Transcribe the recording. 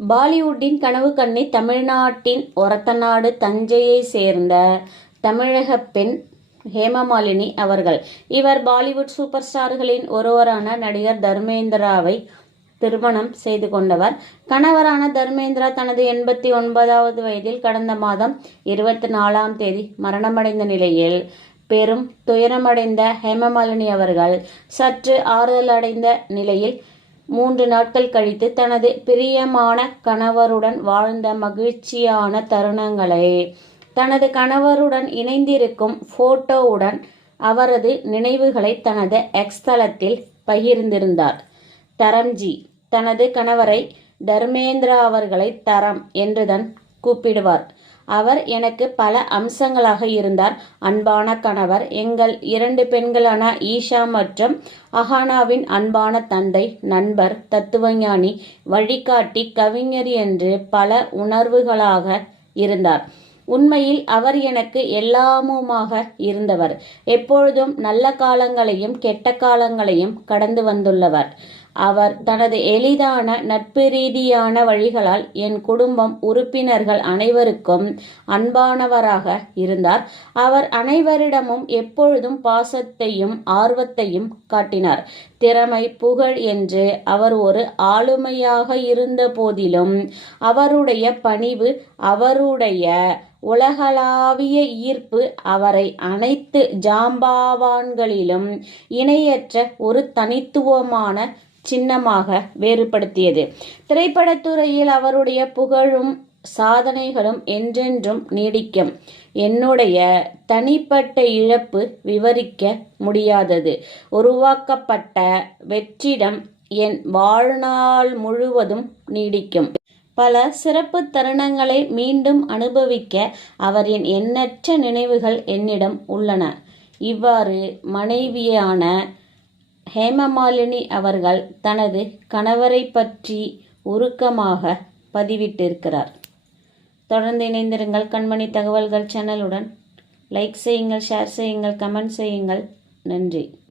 பாலிவுட்டின் கனவு கன்னி தமிழ்நாட்டின் ஒரத்தநாடு தஞ்சையை சேர்ந்த தமிழக பெண் ஹேமமாலினி அவர்கள். இவர் பாலிவுட் சூப்பர் ஸ்டார்களின் ஒருவரான நடிகர் தர்மேந்திராவை திருமணம் செய்து கொண்டவர். கணவரான தர்மேந்திரா தனது எண்பத்தி ஒன்பதாவது வயதில் கடந்த மாதம் இருபத்தி நாலாம் தேதி மரணமடைந்த நிலையில் பெரும் துயரமடைந்த ஹேமமாலினி அவர்கள் சற்று ஆறுதல் அடைந்த நிலையில் மூன்று நாட்கள் கழித்து தனது பிரியமான கணவருடன் வாழ்ந்த மகிழ்ச்சியான தருணங்களை. தனது கணவருடன் இணைந்திருக்கும் போட்டோவுடன் அவரது நினைவுகளை தனது எக்ஸ் தளத்தில் பகிர்ந்திருந்தார். தரம்ஜி தனது கணவரை தர்மேந்திரா அவர்களை தரம் என்றுதான் கூப்பிடுவார். அவர் எனக்கு பல அம்சங்களாக இருந்தார். அன்பான கணவர் எங்கள் இரண்டு பெண்களான ஈஷா மற்றும் அஹானாவின் அன்பான தந்தை நண்பர் தத்துவஞானி வழிகாட்டி கவிஞர் என்று பல உணர்வுகளாக இருந்தார். உண்மையில் அவர் எனக்கு எல்லாமுமாக இருந்தவர். எப்பொழுதும் நல்ல காலங்களையும் கெட்ட காலங்களையும் கடந்து வந்துள்ளவர். அவர் தனது எளிதான நட்பு ரீதியான வழிகளால் என் குடும்பம் உறுப்பினர்கள் அனைவருக்கும் அன்பானவராக இருந்தார். அவர் அனைவரிடமும் எப்பொழுதும் பாசத்தையும் ஆர்வத்தையும் காட்டினார். திறமை புகழ் என்று அவர் ஒரு ஆளுமையாக இருந்த போதிலும் அவருடைய பணிவு அவருடைய உலகளாவிய ஈர்ப்பு அவரை அனைத்து ஜாம்பாவான்களிலும் இணையற்ற ஒரு தனித்துவமான சின்னமாக வேறுபடுத்தியது. திரைப்படத்துறையில் அவருடைய புகழும் சாதனைகளும் என்றென்றும் நீடிக்கும். என்னுடைய தனிப்பட்ட இழப்பு விவரிக்க முடியாதது. உருவாக்கப்பட்ட வெற்றிடம் என் வாழ்நாள் முழுவதும் நீடிக்கும். பல சிறப்பு தருணங்களை மீண்டும் அனுபவிக்க அவரின் எண்ணற்ற நினைவுகள் என்னிடம் உள்ளன. இவ்வாறு மனைவியான ஹேமமாலினி அவர்கள் தனது கணவரை பற்றி உருக்கமாக பதிவிட்டிருக்கிறார். தொடர்ந்து இணைந்திருங்கள். கண்மணி தகவல்கள் சேனலுடன் லைக் செய்யுங்கள் ஷேர் செய்யுங்கள் கமெண்ட் செய்யுங்கள். நன்றி.